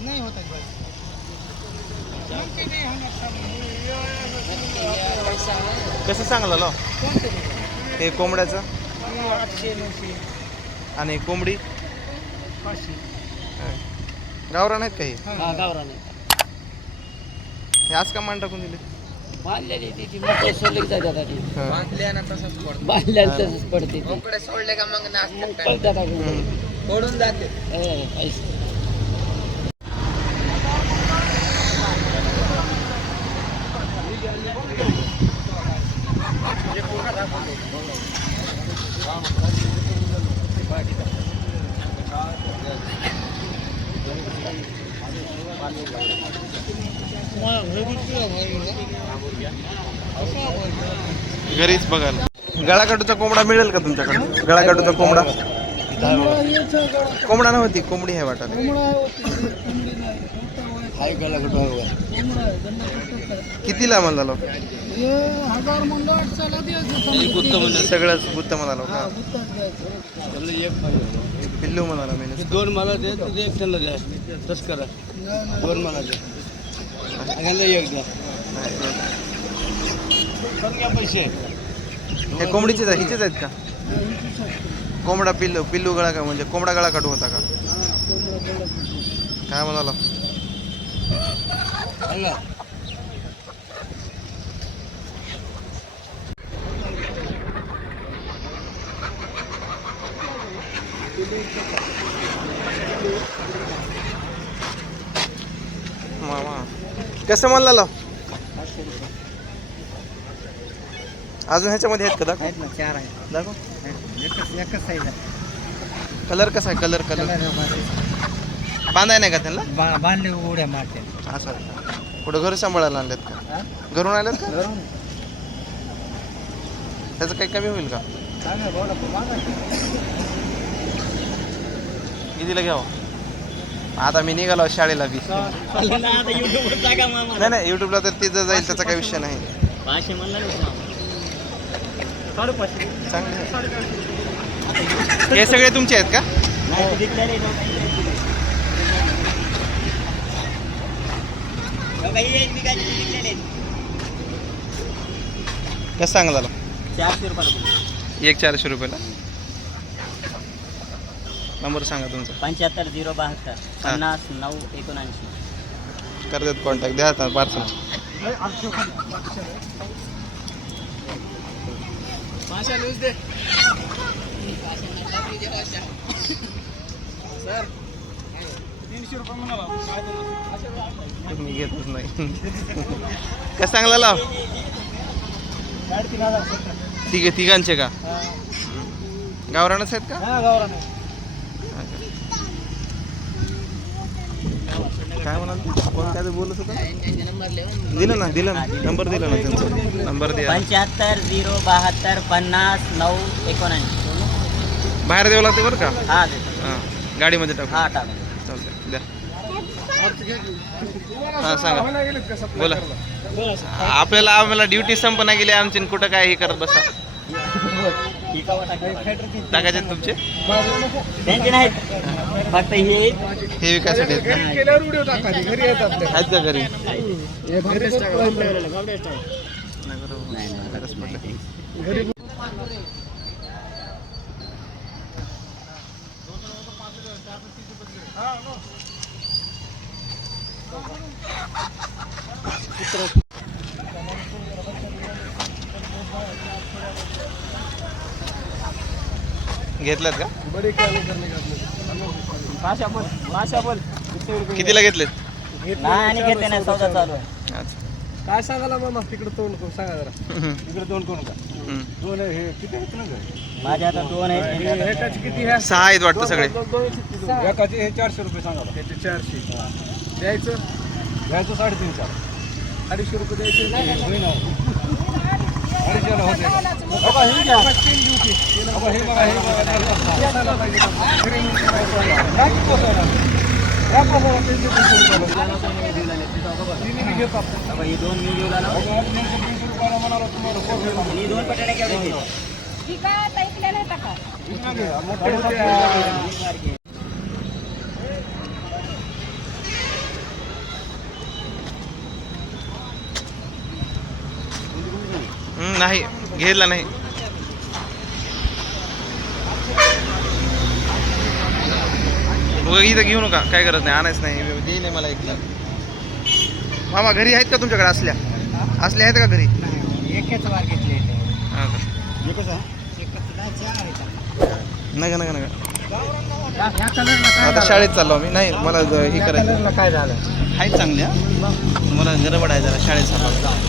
नाही होत. मग ते सामान. कसं सांगला लो? हे कोंबड्याचं हे आठशे नऊशे आणि कोंबडी पाचशे गावरान आहेत काही हा. गावराने हे आज का मान टाकून दिले बांधलेली तिची मोठे सोडले जातात आधी हा. बांधल्यानं तसंच पडतो तसंच पडते ती मोकळे सोडले का मग मग? पळतात अजून. हम्म. पडून जाते पैसे. घरीच बघायला. गळाकाटूचा कोंबडा मिळेल का तुमच्याकडे? गळाकाटूचा कोंबडा? कोंबडा नव्हती कोंबडी आहे आहे? कितीला म्हणला लो हजार म्हणलं. अडचाला द्यायचं सगळंच गुत्त म्हणालो का त्याला एक पाहिजे. पिल्लू म्हणाला मी दोन मला दे एक त्यांना द्या. तस करा. दोन ह्याला एक द्या. पैसे. हे कोंबडीचेच आहे हिचेच आहेत का? कोंबडा पिल्लू पिल्लू गळा का म्हणजे कोंबडा गळा काटू होता का? काय म्हणाला? मामा. कसं म्हणला लाव अजून ह्याच्यामध्ये आहेत का दाखव? आहेत ना चार आहेत. दाखव. एकच एकच साईज आहे. कलर कसा आहे? कलर कलर बांधाय नाही का त्यांना? बा- बांधले उड्या मारते असं आहे. का? कुठं घर सांभाळायला आणलेत का? घरून आलेत का? त्याचं काही कमी होईल का? कितीला घ्यावं? आता मी निघालो शाळेला बी. नाही नाही युट्यूबला तर तिथं जाईल त्याचा काही विषय नाही. चांगले आहे. हे सगळे तुमचे आहेत का? कसं सांगा झालं चारशे रुपये एक चारशे रुपयाला? नंबर सांगा तुमचा. पंच्याहत्तर झिरो बहात्तर पन्नास नऊ एकोणऐंशी. करतात कॉन्टॅक्ट द्या आता पार्सल. मी घेतच नाही. कसं सांगला लाव? तिघे तिघांचे का? गावरानच आहेत का? काय म्हणाल कोण काय बोलत होता? दिलं ना दिलं ना. नंबर दिला ना त्यांचा. नंबर द्या. पंच्याहत्तर झिरो बहात्तर पन्नास नऊ एकोणऐंशी. बाहेर द्यावं लागते बरं का? हा हां. गाडीमध्ये टाकू. हा टाका. चालतंय. द्या. हां सांगा. बोला. आपल्याला आम्हाला ड्युटी संपना गेली आमची कुठं काय हे करत बसा. टाकायचे तुमचे? त्यांचे नाहीत. फक्त हे हे विकायसाठी आहेत का? घरी येतात ते. आहेत का घरी हे भाकरीच टाकायचे. नाही बरोबर गरज पडली. घेतल्यात का? बडी कामे करणे का भाषा बोल भाषा बोल. कितीला घेतलेत? नाही आणि घेते नाही सौदा चालू आहे अच्छा. काय सांगायला मामा तिकडे तोंड करून सांगा जरा. इकडे तोंड करून का? हम्म. दोन आहे, हे किती आहेत ना गं? माझ्या आता दोन आहेत. हे- त्यांच्या एकाचे किती आहे सहा आहेत वाटतं सगळे. एकाचे हे चारशे रुपये सांगा त्याचे चारशे. द्यायचं? घ्यायचं साडेतीन चार अडीचशे रुपये द्यायचे? होईना. दोन मी घेऊन आलो बाबा, तीनशे तीनशे रुपयाला म्हणाला तुम्हाला पोसायला. ही दोन पटाड्या केवढे ठीक आहे आता ऐकले नाही टाका इकडे घ्या. मोठे होते. नाही घेतला नाही. इथं घेऊ नका काय करत नाही आणायच नाही देईल आहे मला एक मामा घरी आहेत का तुमच्याकडे असल्या? असल्या आहेत का घरी? एकच वार घेतले. हा का? नका नका नका. आता शाळेत चाललो मी नाही मला हे करायचं काय झालं? आहेत चांगल्या. मला गडबड आहे जरा शाळेत चाललो